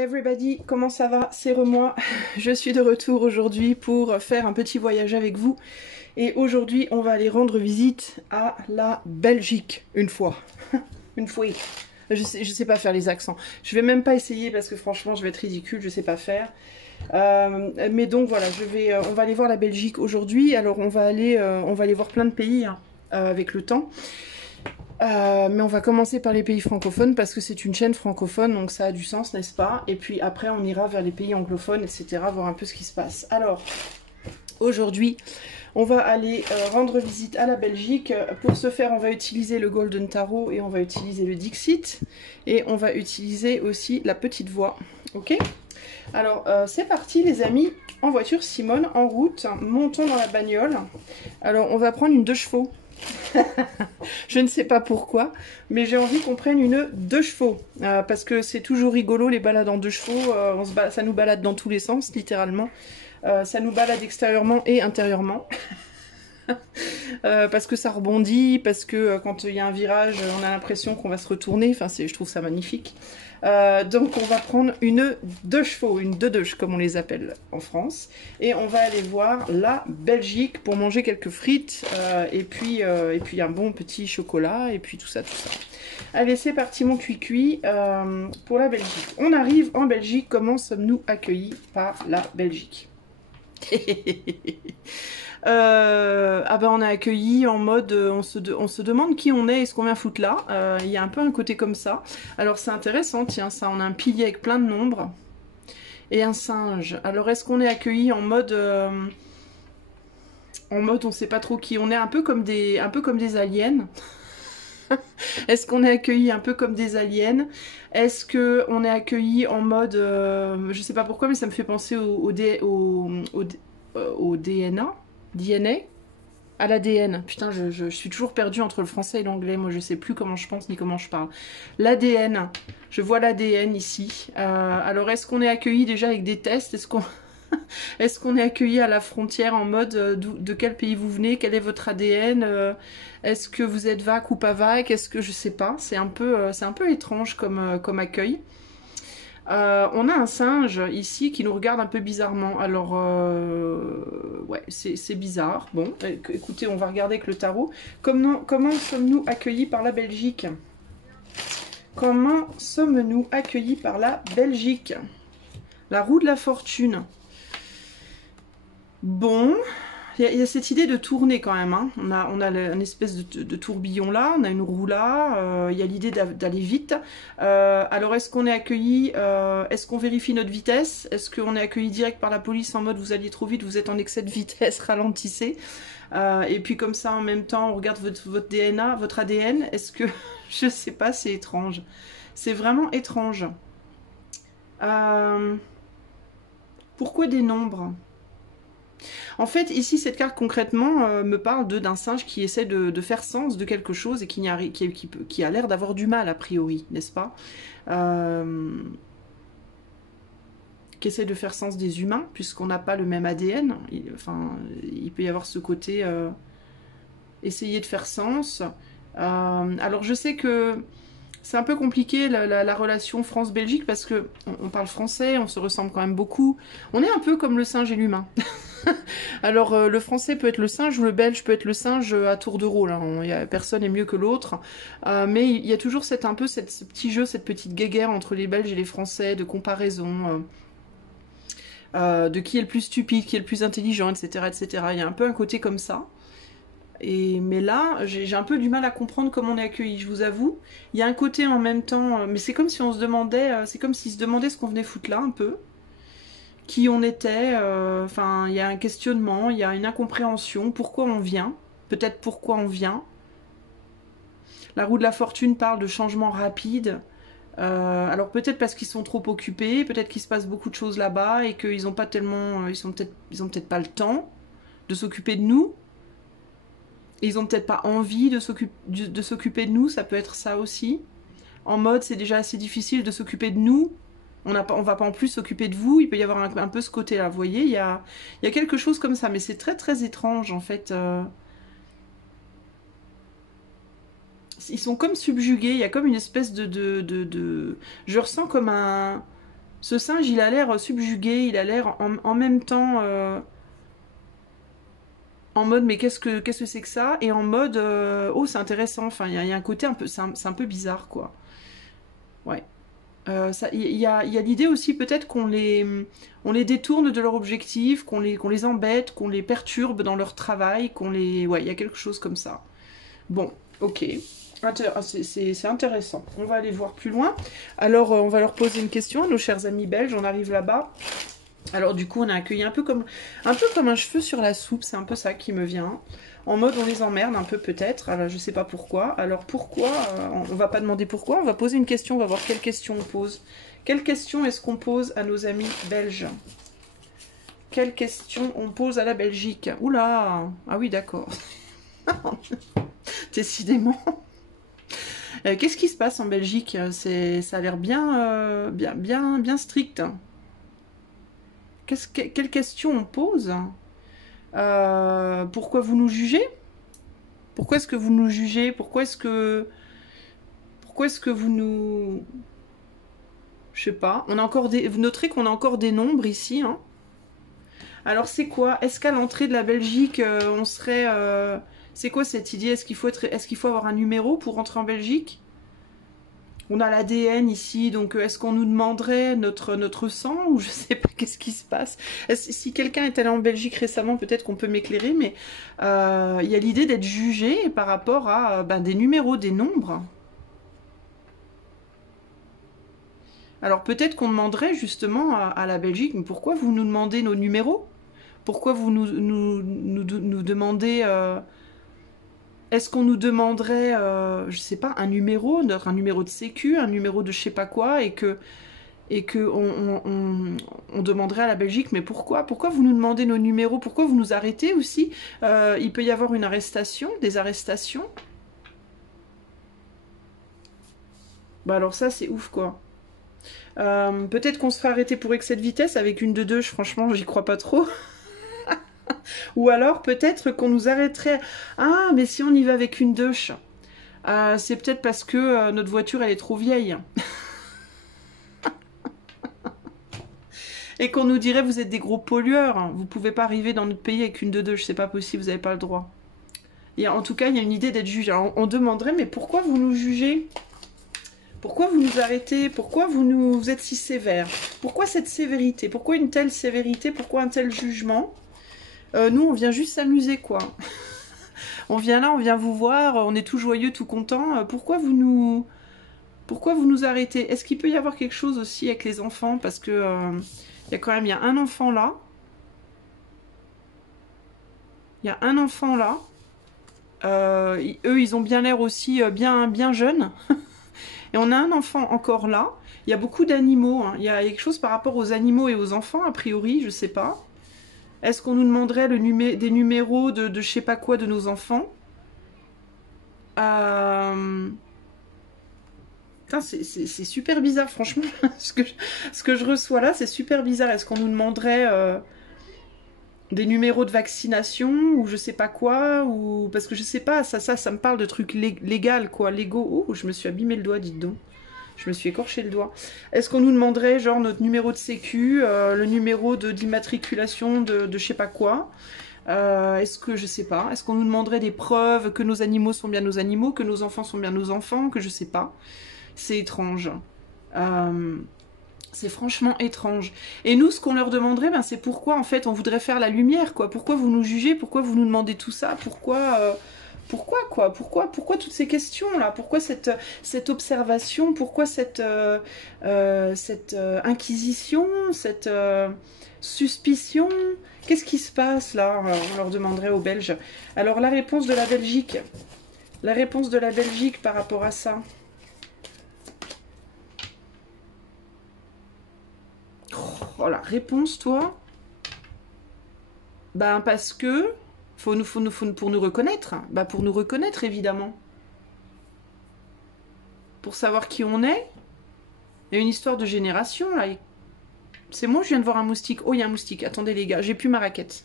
Everybody, comment ça va? C'est Remois. Je suis de retour aujourd'hui pour faire un petit voyage avec vous. Et aujourd'hui, on va aller rendre visite à la Belgique. Une fois. Une fois. Je sais pas faire les accents. Je vais même pas essayer parce que franchement, je vais être ridicule, je sais pas faire. Mais donc voilà, on va aller voir la Belgique aujourd'hui. Alors on va aller voir plein de pays hein, avec le temps. Mais on va commencer par les pays francophones parce que c'est une chaîne francophone, donc ça a du sens, n'est-ce pas? Et puis après, on ira vers les pays anglophones, etc., voir un peu ce qui se passe. Alors, aujourd'hui, on va aller rendre visite à la Belgique. Pour ce faire, on va utiliser le Golden Tarot et on va utiliser le Dixit. Et on va utiliser aussi la petite voix. Ok? Alors, c'est parti les amis. En voiture, Simone, en route. Montons dans la bagnole. Alors, on va prendre une 2 chevaux. Je ne sais pas pourquoi, mais j'ai envie qu'on prenne une 2 chevaux. Parce que c'est toujours rigolo les balades en 2 chevaux. Ça nous balade dans tous les sens, littéralement. Ça nous balade extérieurement et intérieurement. Parce que ça rebondit, parce que quand il y a un virage, on a l'impression qu'on va se retourner. Enfin, je trouve ça magnifique. Donc on va prendre une 2 chevaux, une 2 comme on les appelle en France. Et on va aller voir la Belgique pour manger quelques frites et puis un bon petit chocolat et puis tout ça, tout ça. Allez, c'est parti mon cuit-cuit pour la Belgique. On arrive en Belgique, comment sommes-nous accueillis par la Belgique? Ah ben on est accueillis en mode on se demande qui on est et ce qu'on vient foutre là. Il y a un peu un côté comme ça. Alors c'est intéressant, tiens, ça, on a un pilier avec plein de nombres et un singe. Alors est-ce qu'on est accueilli en mode on sait pas trop qui on est, un peu comme des aliens? Est-ce qu'on est accueilli un peu comme des aliens? Est-ce que on est accueilli en mode je sais pas pourquoi, mais ça me fait penser au DNA? DNA? À l'ADN. Putain, je suis toujours perdue entre le français et l'anglais. Moi, je sais plus comment je pense ni comment je parle. L'ADN. Je vois l'ADN ici. Alors, est-ce qu'on est accueilli déjà avec des tests? Est-ce qu'on est accueilli à la frontière en mode de quel pays vous venez? Quel est votre ADN? Est-ce que vous êtes VAC ou pas VAC? Est-ce que je sais pas? C'est un peu étrange comme accueil. On a un singe ici qui nous regarde un peu bizarrement. Alors, ouais, c'est bizarre. Bon, écoutez, on va regarder avec le tarot. Comment sommes-nous accueillis par la Belgique? Comment sommes-nous accueillis par la Belgique? La roue de la fortune. Bon, il y a cette idée de tourner quand même. Hein. On a une espèce de tourbillon là, on a une roue là, il y a l'idée d'aller vite. Alors est-ce qu'on est accueilli, est-ce qu'on vérifie notre vitesse? Est-ce qu'on est accueilli direct par la police en mode vous alliez trop vite, vous êtes en excès de vitesse, ralentissez. Et puis comme ça en même temps on regarde votre DNA, votre ADN. Est-ce que, je sais pas, c'est étrange. C'est vraiment étrange. Pourquoi des nombres? En fait, ici, cette carte concrètement me parle d'un singe qui essaie de faire sens de quelque chose et qui a l'air d'avoir du mal, a priori, n'est-ce pas? Qui essaie de faire sens des humains, puisqu'on n'a pas le même ADN. Il peut y avoir ce côté essayer de faire sens. Alors, je sais que c'est un peu compliqué la relation France-Belgique parce que on parle français, on se ressemble quand même beaucoup. On est un peu comme le singe et l'humain. Alors le français peut être le singe ou le belge peut être le singe à tour de rôle. Hein. Personne n'est mieux que l'autre. Mais il y a toujours ce petit jeu, cette petite guéguerre entre les Belges et les Français de comparaison. De qui est le plus stupide, qui est le plus intelligent, etc., etc. Il y a un peu un côté comme ça. Mais là, j'ai un peu du mal à comprendre comment on est accueilli, je vous avoue. Il y a un côté en même temps, mais c'est comme si on se demandait, c'est comme s'ils se demandaient ce qu'on venait foutre là, un peu. Qui on était, enfin, il y a un questionnement, il y a une incompréhension, pourquoi on vient, peut-être pourquoi on vient. La roue de la fortune parle de changements rapides. Alors peut-être parce qu'ils sont trop occupés, peut-être qu'il se passe beaucoup de choses là-bas et qu'ils n'ont pas tellement, ils ont peut-être pas le temps de s'occuper de nous. Ils ont peut-être pas envie de s'occuper de nous, ça peut être ça aussi. En mode, c'est déjà assez difficile de s'occuper de nous. On va pas en plus s'occuper de vous. Il peut y avoir un peu ce côté-là. Vous voyez, il y a quelque chose comme ça. Mais c'est très très étrange en fait. Ils sont comme subjugués. Il y a comme une espèce de... Je ressens comme un Ce singe, il a l'air subjugué, il a l'air en même temps en mode mais qu'est-ce que c'est que ça? Et en mode oh c'est intéressant, enfin il y a un côté un peu, c'est un peu bizarre quoi. Ouais. Il y a l'idée aussi peut-être on les détourne de leur objectif, qu'on les embête, qu'on les perturbe dans leur travail, Ouais, il y a quelque chose comme ça. Bon, ok. C'est intéressant. On va aller voir plus loin. Alors, on va leur poser une question à nos chers amis belges. On arrive là-bas. Alors, du coup, on a accueilli un peu comme un cheveu sur la soupe. C'est un peu ça qui me vient. En mode, on les emmerde un peu peut-être. Alors, je sais pas pourquoi. Alors, pourquoi on va pas demander pourquoi. On va poser une question. On va voir quelle question on pose. Quelle question est-ce qu'on pose à nos amis belges? Quelle question on pose à la Belgique? Oula! Ah oui, d'accord. Décidément. Qu'est-ce qui se passe en Belgique? Ça a l'air bien strict. Quelle question on pose? Pourquoi vous nous jugez? Pourquoi est-ce que vous nous jugez? Pourquoi est-ce que vous nous... Je sais pas. Vous noterez qu'on a encore des nombres ici. Hein. Alors c'est quoi? Est-ce qu'à l'entrée de la Belgique, on serait... C'est quoi cette idée? Est-ce qu'il faut avoir un numéro pour rentrer en Belgique? On a l'ADN ici, donc est-ce qu'on nous demanderait notre sang ou je sais pas qu'est-ce qui se passe. Si quelqu'un est allé en Belgique récemment, peut-être qu'on peut m'éclairer, mais il y a l'idée d'être jugé par rapport à des numéros, des nombres. Alors peut-être qu'on demanderait justement à la Belgique, mais pourquoi vous nous demandez nos numéros? Pourquoi vous nous demandez... Est-ce qu'on nous demanderait, je sais pas, un numéro de sécu, un numéro de je sais pas quoi, et que on demanderait à la Belgique, mais pourquoi? Pourquoi vous nous demandez nos numéros? Pourquoi vous nous arrêtez aussi? Il peut y avoir une arrestation, des arrestations. Bah alors ça, c'est ouf, quoi. Peut-être qu'on sera arrêté pour excès de vitesse avec une de deux, franchement, j'y crois pas trop. Ou alors peut-être qu'on nous arrêterait. Ah, mais si on y va avec une douche, c'est peut-être parce que notre voiture elle est trop vieille. Et qu'on nous dirait vous êtes des gros pollueurs, vous pouvez pas arriver dans notre pays avec une de deux, c'est pas possible, vous n'avez pas le droit. Et en tout cas, il y a une idée d'être jugé. Alors, on demanderait, mais pourquoi vous nous jugez? Pourquoi vous nous arrêtez? Pourquoi vous êtes si sévère? Pourquoi cette sévérité? Pourquoi une telle sévérité? Pourquoi un tel jugement? Nous, on vient juste s'amuser, quoi. On vient là, on vient vous voir, on est tout joyeux, tout content. Pourquoi vous nous arrêtez? Est-ce qu'il peut y avoir quelque chose aussi avec les enfants? Parce que il y a un enfant là. Il y a un enfant là. Eux, ils ont bien l'air aussi bien jeunes. Et on a un enfant encore là. Il y a beaucoup d'animaux. Hein. Il y a quelque chose par rapport aux animaux et aux enfants, a priori, je sais pas. Est-ce qu'on nous demanderait des numéros de je sais pas quoi de nos enfants? C'est super bizarre, franchement. Ce que je reçois là, c'est super bizarre. Est-ce qu'on nous demanderait des numéros de vaccination ou je sais pas quoi ou parce que je sais pas, ça me parle de trucs légal quoi, légaux. Oh, je me suis abîmé le doigt, dites donc. Je me suis écorché le doigt. Est-ce qu'on nous demanderait genre notre numéro de sécu, le numéro d'immatriculation de je sais pas quoi? Est-ce que je sais pas? Est-ce qu'on nous demanderait des preuves que nos animaux sont bien nos animaux, que nos enfants sont bien nos enfants, que je sais pas? C'est étrange. C'est franchement étrange. Et nous, ce qu'on leur demanderait, c'est pourquoi, en fait, on voudrait faire la lumière, quoi. Pourquoi vous nous jugez? Pourquoi vous nous demandez tout ça? Pourquoi, quoi? Pourquoi toutes ces questions-là? Pourquoi cette observation? Pourquoi cette inquisition? Cette suspicion? Qu'est-ce qui se passe, là? On leur demanderait aux Belges. Alors, la réponse de la Belgique. La réponse de la Belgique par rapport à ça. Voilà, réponse toi. Parce que pour nous reconnaître. Pour nous reconnaître évidemment. Pour savoir qui on est. Il y a une histoire de génération là. C'est moi, je viens de voir un moustique. Oh, il y a un moustique. Attendez les gars, j'ai plus ma raquette.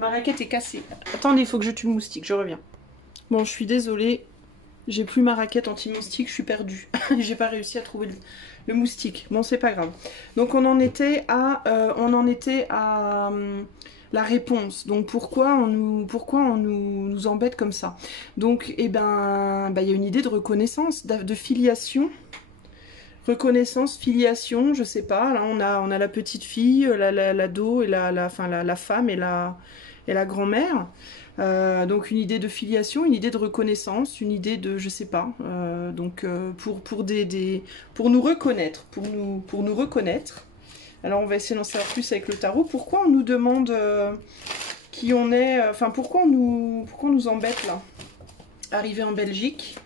Ma raquette est cassée. Attendez, il faut que je tue le moustique, je reviens. Bon, je suis désolée. J'ai plus ma raquette anti-moustique, je suis perdue. J'ai pas réussi à trouver le moustique. Bon, c'est pas grave. Donc on en était à la réponse. Donc pourquoi on nous embête comme ça? Donc, eh ben, il y a une idée de reconnaissance, de filiation. Reconnaissance, filiation, je sais pas. Là, on a la petite fille, l'ado et la femme et la grand-mère. Donc une idée de filiation, une idée de reconnaissance, une idée de, je sais pas. Pour nous reconnaître, pour nous reconnaître. Alors on va essayer d'en savoir plus avec le tarot. Pourquoi on nous demande qui on est, enfin pourquoi on nous embête là? Arrivé en Belgique.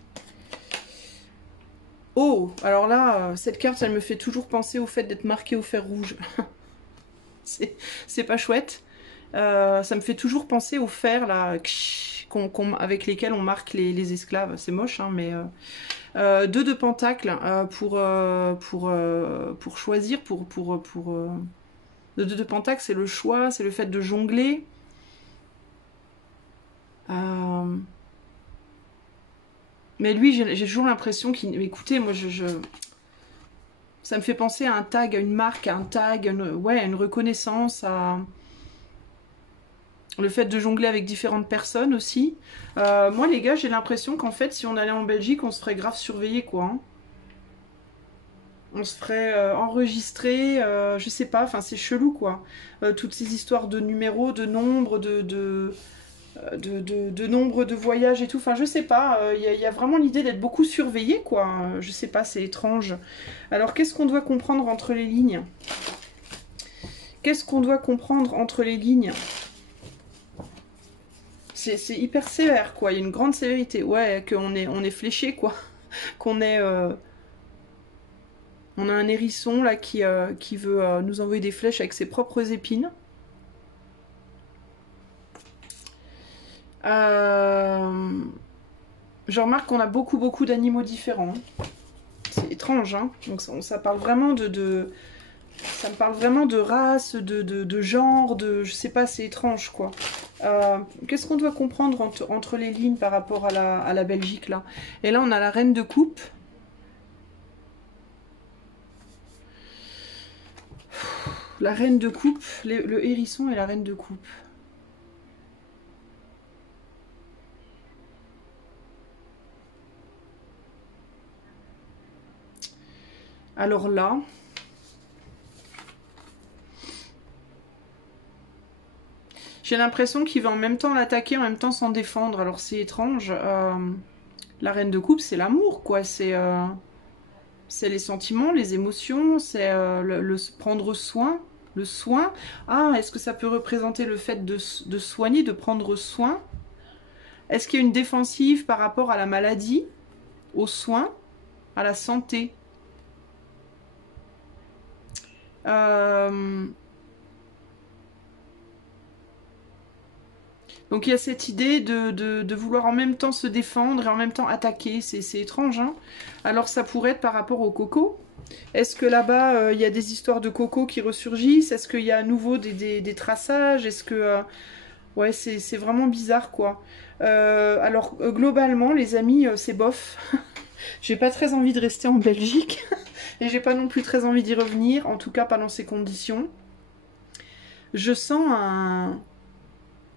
Oh, alors là, cette carte, elle me fait toujours penser au fait d'être marquée au fer rouge. C'est pas chouette. Ça me fait toujours penser au fer là, avec lesquels on marque les esclaves. C'est moche, hein, mais... deux de pentacles pour choisir, le deux de pentacles, c'est le choix, c'est le fait de jongler. Mais lui, j'ai toujours l'impression qu'il... Écoutez, moi, ça me fait penser à un tag, à une marque, à un tag, à une reconnaissance, à le fait de jongler avec différentes personnes aussi. Moi, les gars, j'ai l'impression qu'en fait, si on allait en Belgique, on se ferait grave surveiller, quoi. Hein. On se ferait enregistrer, je sais pas, enfin, c'est chelou, quoi. Toutes ces histoires de numéros, de nombres, de nombre de voyages et tout. Enfin, je sais pas, y a vraiment l'idée d'être beaucoup surveillé, quoi. Je sais pas, c'est étrange. Alors, qu'est-ce qu'on doit comprendre entre les lignes? Qu'est-ce qu'on doit comprendre entre les lignes? C'est hyper sévère, quoi. Il y a une grande sévérité. Ouais, on est fléché, quoi. Qu'on est... On a un hérisson, là, qui veut nous envoyer des flèches avec ses propres épines. Je remarque qu'on a beaucoup d'animaux différents. C'est étrange, hein. Donc ça parle vraiment ça me parle vraiment de race, de genre, je sais pas, c'est étrange, quoi. Qu'est-ce qu'on doit comprendre entre les lignes par rapport à la Belgique, là? Et là, on a la reine de coupe. La reine de coupe, le hérisson et la reine de coupe. Alors là... J'ai l'impression qu'il va en même temps l'attaquer, en même temps s'en défendre. Alors c'est étrange. La reine de coupe, c'est l'amour, quoi. C'est les sentiments, les émotions, c'est le prendre soin, le soin. Ah, est-ce que ça peut représenter le fait de soigner, de prendre soin? Est-ce qu'il y a une défensive par rapport à la maladie, aux soins, à la santé? Donc il y a cette idée de vouloir en même temps se défendre et en même temps attaquer. C'est étrange, hein? Alors ça pourrait être par rapport au coco. Est-ce que là-bas, il y a des histoires de coco qui ressurgissent? Est-ce qu'il y a à nouveau des traçages? Est-ce que... Ouais, c'est vraiment bizarre, quoi. Alors, globalement, les amis, c'est bof. J'ai pas très envie de rester en Belgique. Et j'ai pas non plus très envie d'y revenir. En tout cas, pas dans ces conditions. Je sens un...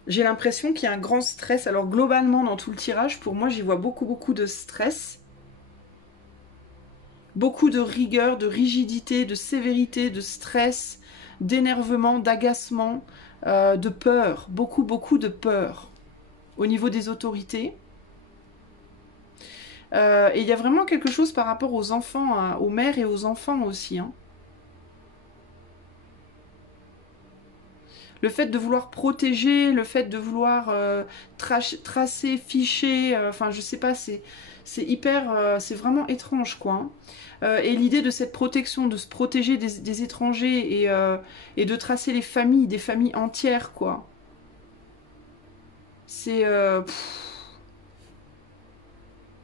J'ai l'impression qu'il y a un grand stress. Alors, globalement, dans tout le tirage, pour moi, j'y vois beaucoup de stress. Beaucoup de rigueur, de rigidité, de sévérité, de stress, d'énervement, d'agacement, de peur. Beaucoup de peur au niveau des autorités. Et il y a vraiment quelque chose par rapport aux enfants, hein, aux mères et aux enfants aussi. Hein. Le fait de vouloir protéger, le fait de vouloir tracer, ficher, enfin je sais pas, c'est hyper, c'est vraiment étrange, quoi. Hein. Et l'idée de cette protection, de se protéger des étrangers et de tracer les familles, des familles entières, quoi. C'est...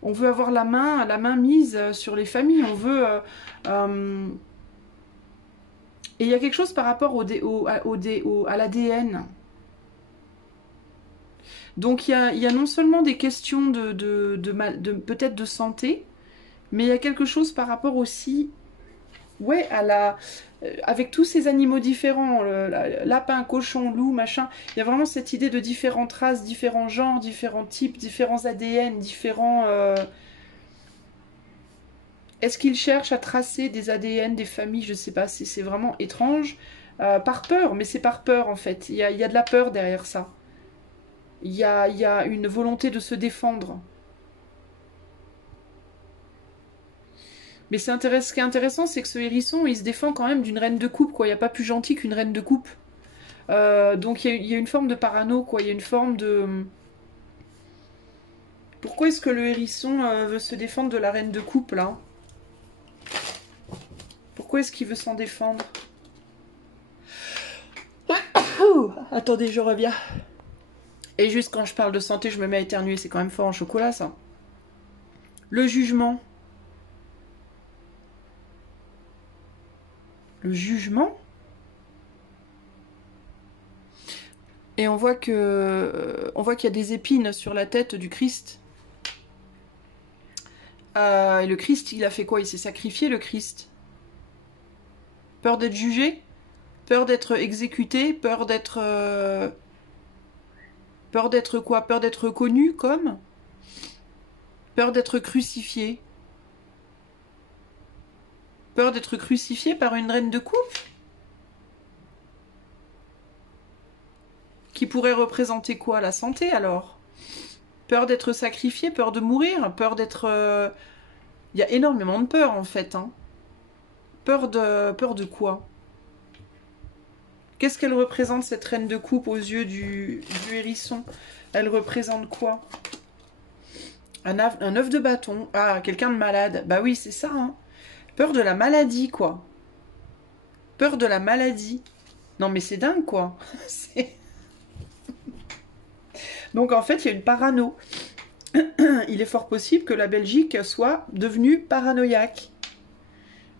on veut avoir la main mise sur les familles, on veut... et il y a quelque chose par rapport à l'ADN. Donc il y a non seulement des questions peut-être de santé, mais il y a quelque chose par rapport aussi, ouais, avec tous ces animaux différents, lapin, cochon, loup, machin, il y a vraiment cette idée de différentes races, différents genres, différents types, différents ADN, différents... Est-ce qu'ils cherchent à tracer des ADN, des familles? Je sais pas, c'est vraiment étrange. Par peur, mais c'est par peur en fait. Il y a de la peur derrière ça. Il y a une volonté de se défendre. Mais ce qui est intéressant, c'est que ce hérisson, il se défend quand même d'une reine de coupe, quoi. Il n'y a pas plus gentil qu'une reine de coupe. Donc il y a une forme de parano, quoi. Il y a une forme de... Pourquoi est-ce que le hérisson veut se défendre de la reine de coupe, là? Pourquoi est-ce qu'il veut s'en défendre? Ouh, attendez, je reviens. Et juste quand je parle de santé, je me mets à éternuer. C'est quand même fort en chocolat, ça. Le jugement. Le jugement? Et on voit qu'il y a des épines sur la tête du Christ. Et le Christ, il a fait quoi? Il s'est sacrifié, le Christ. Peur d'être jugé? Peur d'être exécuté? Peur d'être... Peur d'être quoi? Peur d'être connu comme? Peur d'être crucifié? Peur d'être crucifié par une reine de coupe? Qui pourrait représenter quoi? La santé, alors? Peur d'être sacrifié? Peur de mourir? Peur d'être... Il y a énormément de peur, en fait, hein. Peur de quoi? Qu'est-ce qu'elle représente, cette reine de coupe, aux yeux du hérisson? Elle représente quoi? Un œuf de bâton. Ah, quelqu'un de malade. Bah oui, c'est ça, hein. Peur de la maladie, quoi. Peur de la maladie. Non, mais c'est dingue, quoi. Donc, en fait, il y a une parano. Il est fort possible que la Belgique soit devenue paranoïaque.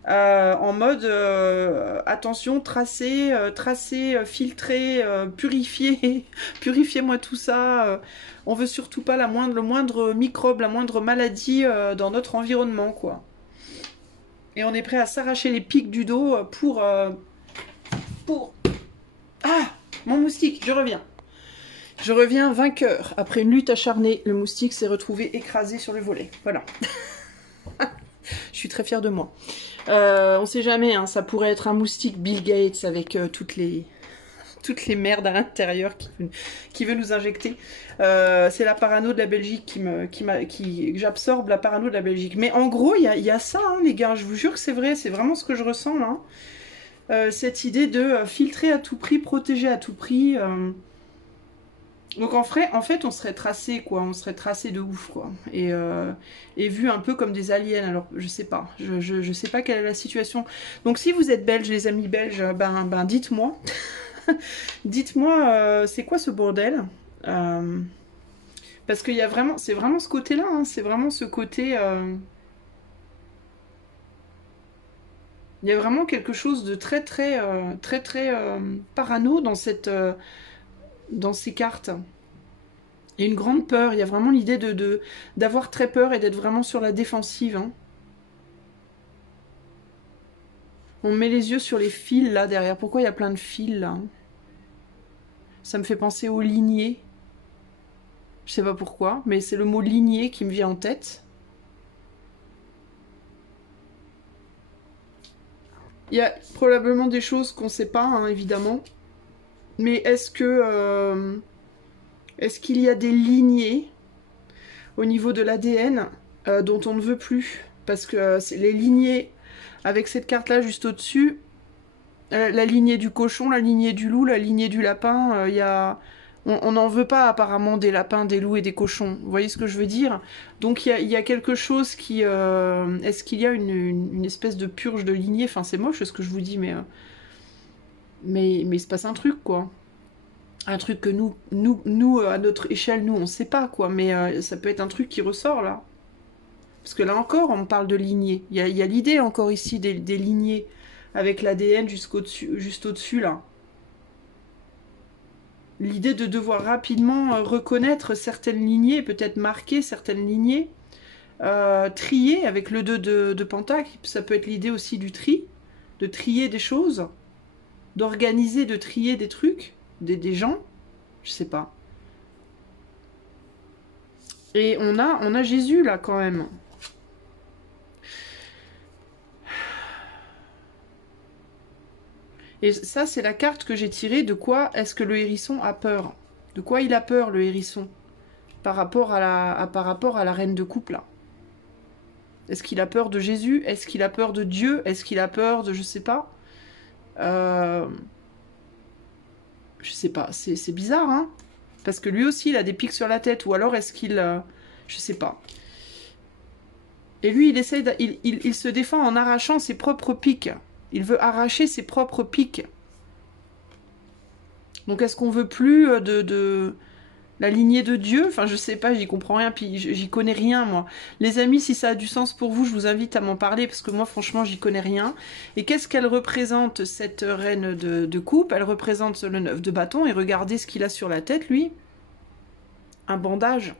En mode attention, tracer, filtrer, purifier, purifiez-moi tout ça. On veut surtout pas le moindre microbe, la moindre maladie dans notre environnement, quoi. Et on est prêt à s'arracher les pics du dos pour... Ah, mon moustique, je reviens. Je reviens vainqueur. Après une lutte acharnée, le moustique s'est retrouvé écrasé sur le volet. Voilà. Je suis très fière de moi. On sait jamais, hein, ça pourrait être un moustique Bill Gates avec toutes les merdes à l'intérieur qui veut nous injecter. C'est la parano de la Belgique j'absorbe la parano de la Belgique. Mais en gros, il y a ça, hein, les gars, je vous jure que c'est vrai, c'est vraiment ce que je ressens là. Cette idée de filtrer à tout prix, protéger à tout prix. Donc en fait, on serait tracé, quoi. On serait tracé de ouf, quoi. Et vu un peu comme des aliens. Alors, je sais pas. Je sais pas quelle est la situation. Donc si vous êtes belges, les amis belges, ben dites-moi. Dites-moi, c'est quoi ce bordel? Parce qu'il y a vraiment... C'est vraiment ce côté-là, hein. C'est vraiment ce côté... Il y a vraiment quelque chose de très parano dans dans ces cartes. Il y a une grande peur, il y a vraiment l'idée d'avoir très peur et d'être vraiment sur la défensive, hein. On met les yeux sur les fils là derrière. Pourquoi il y a plein de fils là? Ça me fait penser aux lignées. Je sais pas pourquoi, mais c'est le mot lignée qui me vient en tête. Il y a probablement des choses qu'on sait pas, hein, évidemment. Mais est-ce qu'il y a des lignées au niveau de l'ADN dont on ne veut plus? Parce que c'est les lignées, avec cette carte-là juste au-dessus, la lignée du cochon, la lignée du loup, la lignée du lapin, on n'en veut pas apparemment des lapins, des loups et des cochons. Vous voyez ce que je veux dire? Donc il y a quelque chose qui... Est-ce qu'il y a une espèce de purge de lignée? Enfin, c'est moche ce que je vous dis, mais il se passe un truc, quoi. Un truc que nous à notre échelle, nous, on sait pas, quoi. Mais ça peut être un truc qui ressort, là. Parce que là encore, on parle de lignée. Il y a l'idée encore ici des lignées, avec l'ADN juste au-dessus, là. L'idée de devoir rapidement reconnaître certaines lignées, peut-être marquer certaines lignées, trier avec le 2 de Pentacle, ça peut être l'idée aussi du tri, de trier des choses, d'organiser, de trier des trucs, des gens, je sais pas. Et on a Jésus là quand même. Et ça, c'est la carte que j'ai tirée. De quoi est-ce que le hérisson a peur? De quoi il a peur, le hérisson? Par rapport à la reine de coupe, là. Est-ce qu'il a peur de Jésus? Est-ce qu'il a peur de Dieu? Est-ce qu'il a peur de... Je sais pas. Je sais pas. C'est bizarre, hein? Parce que lui aussi, il a des pics sur la tête. Ou alors, est-ce qu'il... Je sais pas. Et lui, il essaye il se défend en arrachant ses propres pics. Il veut arracher ses propres pics. Donc est-ce qu'on veut plus de la lignée de Dieu? Enfin, je sais pas, j'y comprends rien, puis j'y connais rien, moi. Les amis, si ça a du sens pour vous, je vous invite à m'en parler, parce que moi, franchement, j'y connais rien. Et qu'est-ce qu'elle représente, cette reine de coupe? Elle représente le 9 de bâton, et regardez ce qu'il a sur la tête, lui. Un bandage.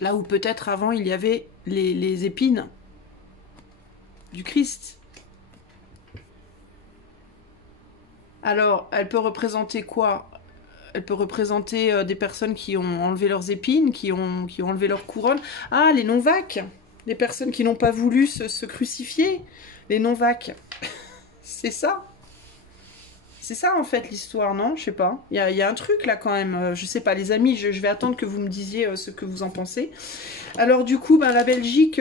Là où peut-être avant, il y avait les épines du Christ. Alors, elle peut représenter quoi? Elle peut représenter des personnes qui ont enlevé leurs épines, qui ont enlevé leur couronne. Ah, les non-vacs. Les personnes qui n'ont pas voulu se crucifier. Les non-vacs. C'est ça. C'est ça, en fait, l'histoire, non? Je sais pas. Il y a un truc, là, quand même. Je sais pas, les amis, je vais attendre que vous me disiez ce que vous en pensez. Alors, du coup, ben, la Belgique,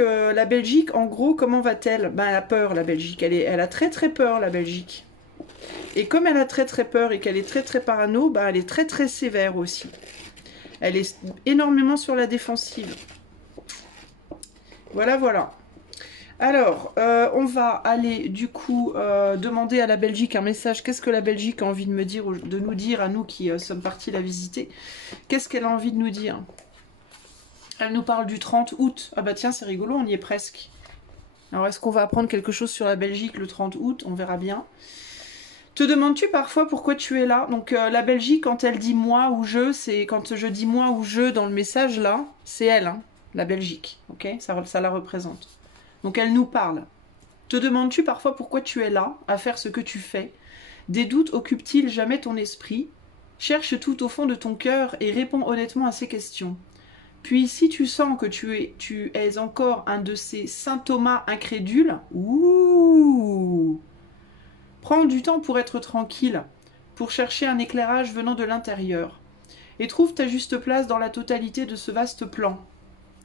en gros, comment va-t-elle? Ben, elle a peur, la Belgique. Elle a très, très peur, la Belgique. Et comme elle a très très peur et qu'elle est très très parano, bah elle est très très sévère aussi. Elle est énormément sur la défensive. Voilà, voilà. Alors, on va aller du coup demander à la Belgique un message. Qu'est-ce que la Belgique a envie de me dire, de nous dire à nous qui sommes partis la visiter? Qu'est-ce qu'elle a envie de nous dire? Elle nous parle du 30 août. Ah bah tiens, c'est rigolo, on y est presque. Alors, est-ce qu'on va apprendre quelque chose sur la Belgique le 30 août? On verra bien. Te demandes-tu parfois pourquoi tu es là? Donc la Belgique, quand elle dit moi ou je, c'est quand je dis moi ou je dans le message là, c'est elle, hein, la Belgique, ok? Ça la représente. Donc elle nous parle. Te demandes-tu parfois pourquoi tu es là, à faire ce que tu fais? Des doutes occupent-ils jamais ton esprit? Cherche tout au fond de ton cœur et réponds honnêtement à ces questions. Puis si tu sens que tu es encore un de ces saint Thomas incrédules, ouh, prends du temps pour être tranquille, pour chercher un éclairage venant de l'intérieur. Et trouve ta juste place dans la totalité de ce vaste plan.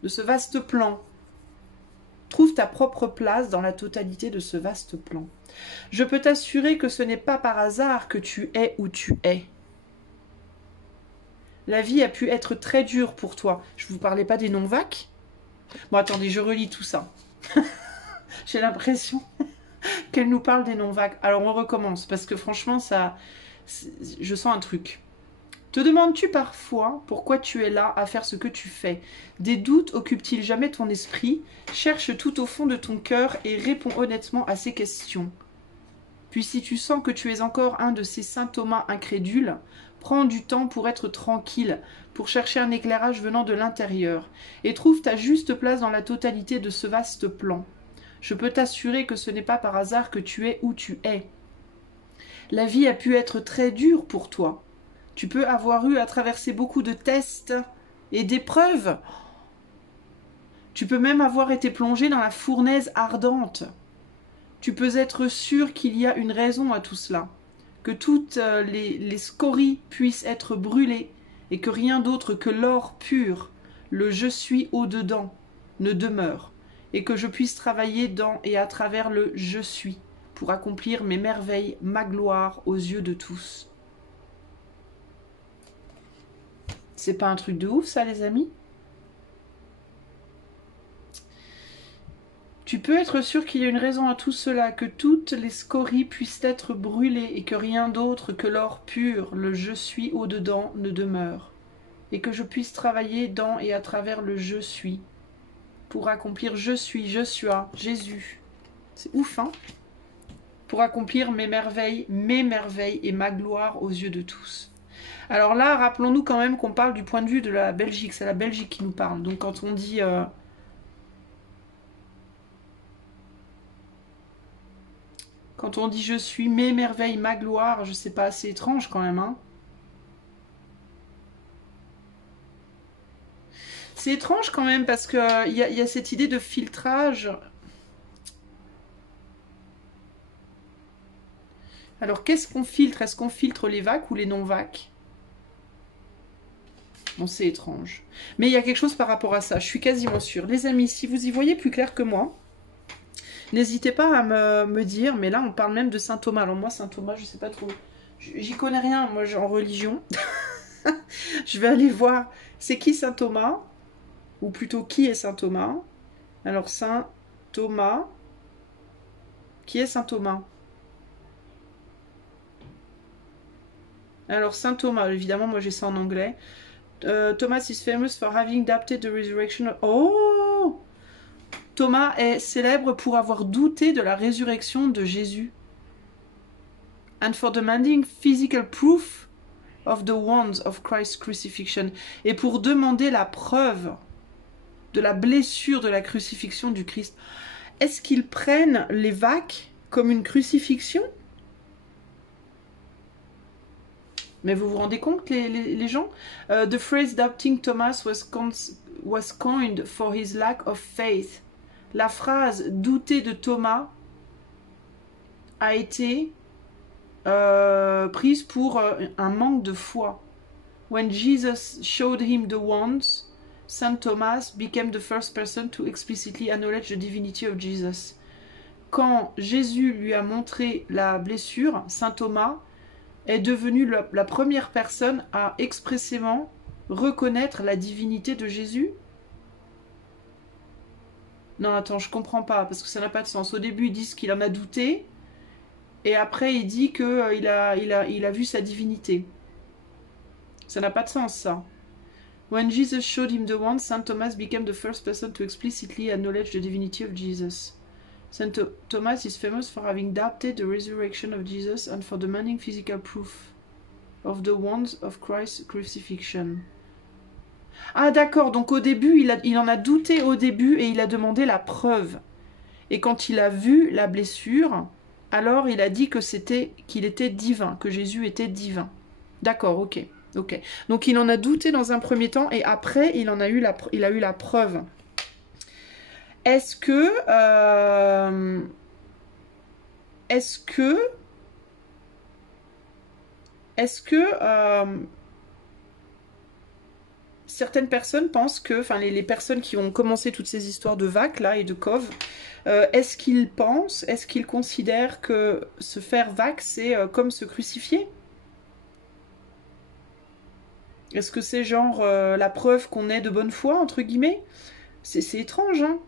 De ce vaste plan. Trouve ta propre place dans la totalité de ce vaste plan. Je peux t'assurer que ce n'est pas par hasard que tu es où tu es. La vie a pu être très dure pour toi. Je ne vous parlais pas des non-vacs? Bon, attendez, je relis tout ça. J'ai l'impression qu'elle nous parle des non-vagues. Alors on recommence, parce que franchement, je sens un truc. Te demandes-tu parfois pourquoi tu es là à faire ce que tu fais? Des doutes occupent-ils jamais ton esprit? Cherche tout au fond de ton cœur et réponds honnêtement à ces questions. Puis si tu sens que tu es encore un de ces saint Thomas incrédules, prends du temps pour être tranquille, pour chercher un éclairage venant de l'intérieur, et trouve ta juste place dans la totalité de ce vaste plan. Je peux t'assurer que ce n'est pas par hasard que tu es où tu es. La vie a pu être très dure pour toi. Tu peux avoir eu à traverser beaucoup de tests et d'épreuves. Tu peux même avoir été plongé dans la fournaise ardente. Tu peux être sûr qu'il y a une raison à tout cela, que toutes les scories puissent être brûlées et que rien d'autre que l'or pur, le je suis au-dedans, ne demeure, et que je puisse travailler dans et à travers le je suis pour accomplir mes merveilles, ma gloire aux yeux de tous. C'est pas un truc de ouf ça, les amis? Tu peux être sûr qu'il y a une raison à tout cela, que toutes les scories puissent être brûlées et que rien d'autre que l'or pur, le je suis au-dedans, ne demeure, et que je puisse travailler dans et à travers le je suis pour accomplir je suis, je suis à Jésus. C'est ouf, hein? Pour accomplir mes merveilles et ma gloire aux yeux de tous. Alors là, rappelons-nous quand même qu'on parle du point de vue de la Belgique. C'est la Belgique qui nous parle. Donc quand on dit... quand on dit je suis mes merveilles, ma gloire, je sais pas, c'est étrange quand même, hein. C'est étrange quand même parce que y a cette idée de filtrage. Alors qu'est-ce qu'on filtre? Est-ce qu'on filtre les vacs ou les non-vacs? Bon, c'est étrange. Mais il y a quelque chose par rapport à ça, je suis quasiment sûre. Les amis, si vous y voyez plus clair que moi, n'hésitez pas à me dire, mais là on parle même de saint Thomas. Alors moi, saint Thomas, je sais pas trop. J'y connais rien, moi, en religion. Je vais aller voir. C'est qui saint Thomas? Ou plutôt, qui est saint Thomas? Alors, saint Thomas. Qui est saint Thomas? Alors, saint Thomas, évidemment, moi j'ai ça en anglais. Thomas is famous for having doubted the resurrection. Oh! Thomas est célèbre pour avoir douté de la résurrection de Jésus. And for demanding physical proof of the wounds of Christ's crucifixion. Et pour demander la preuve de la blessure de la crucifixion du Christ. Est-ce qu'ils prennent les vacs comme une crucifixion? Mais vous vous rendez compte, les gens? The phrase doubting Thomas was coined for his lack of faith. La phrase douter de Thomas a été prise pour un manque de foi. When Jesus showed him the wounds, Saint Thomas became the first person to explicitly acknowledge the divinity of Jesus. Quand Jésus lui a montré la blessure, Saint Thomas est devenu la première personne à expressément reconnaître la divinité de Jésus. Non, attends, je comprends pas, parce que ça n'a pas de sens. Au début, ils disent qu'il en a douté, et après, il dit qu'il il a vu sa divinité. Ça n'a pas de sens, ça. When Jesus showed him the wand, Saint Thomas became the first person to explicitly acknowledge the divinity of Jesus. Saint Thomas is famous for having doubted the resurrection of Jesus and for demanding physical proof of the wounds of Christ's crucifixion. Ah d'accord, donc au début, il en a douté au début et il a demandé la preuve. Et quand il a vu la blessure, alors il a dit que qu'il était divin, que Jésus était divin. D'accord, ok. Ok. Donc il en a douté dans un premier temps et après il a eu la preuve. Est-ce que certaines personnes pensent que, enfin les personnes qui ont commencé toutes ces histoires de vac là et de cove, est-ce qu'ils considèrent que se faire vac c'est comme se crucifier? Est-ce que c'est genre la preuve qu'on est de bonne foi, entre guillemets? C'est étrange, hein?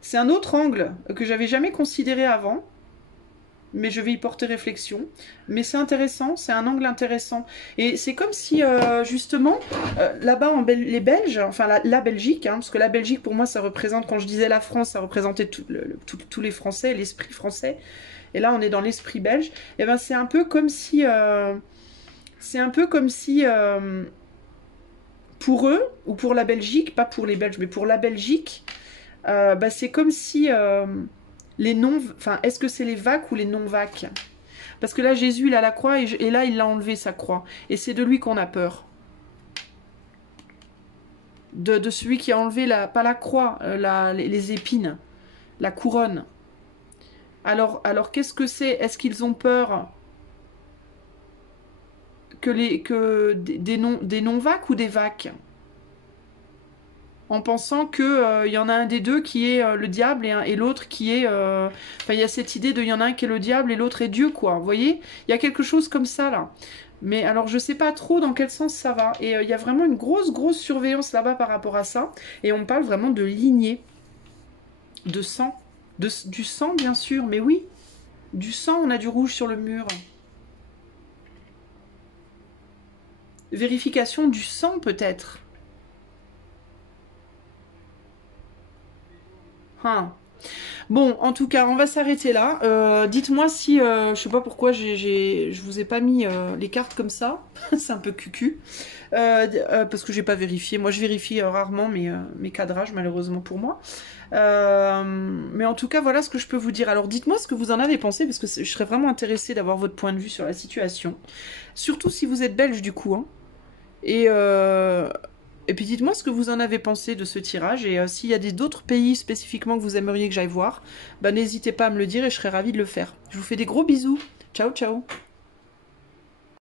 C'est un autre angle que j'avais jamais considéré avant, mais je vais y porter réflexion. Mais c'est intéressant, c'est un angle intéressant. Et c'est comme si, justement, là-bas, les Belges, enfin la Belgique, hein, parce que la Belgique, pour moi, ça représente, quand je disais la France, ça représentait tous les Français, l'esprit français. Et là, on est dans l'esprit belge. Et ben, c'est un peu comme si... pour eux, ou pour la Belgique, pas pour les Belges, mais pour la Belgique, bah, c'est comme si les non... Enfin, est-ce que c'est les vacs ou les non-vacs? Parce que là, Jésus, il a la croix, et là, il l'a enlevé, sa croix. Et c'est de lui qu'on a peur. De celui qui a enlevé, pas la croix, les épines, la couronne. Alors qu'est-ce que c'est? Est-ce qu'ils ont peur des non-vacs ou des vacs? En pensant que y en a un des deux qui est le diable et l'autre qui est... Enfin, il y a cette idée de il y en a un qui est le diable et l'autre est Dieu, quoi. Vous voyez? Il y a quelque chose comme ça, là. Mais alors, je sais pas trop dans quel sens ça va. Et il y a vraiment une grosse surveillance là-bas par rapport à ça. Et on parle vraiment de lignée. De sang. Du sang, bien sûr, mais oui. Du sang, on a du rouge sur le mur. Vérification du sang, peut-être. Hein. Bon, en tout cas, on va s'arrêter là. Dites-moi si, je sais pas pourquoi je vous ai pas mis les cartes comme ça. C'est un peu cucu. Parce que j'ai pas vérifié. Moi, je vérifie rarement mes cadrages, malheureusement pour moi. Mais en tout cas, voilà ce que je peux vous dire. Alors, dites-moi ce que vous en avez pensé, parce que je serais vraiment intéressée d'avoir votre point de vue sur la situation. Surtout si vous êtes belge, du coup. Hein. Et, euh, et puis, dites-moi ce que vous en avez pensé de ce tirage. Et s'il y a d'autres pays spécifiquement que vous aimeriez que j'aille voir, bah, n'hésitez pas à me le dire et je serais ravie de le faire. Je vous fais des gros bisous. Ciao, ciao.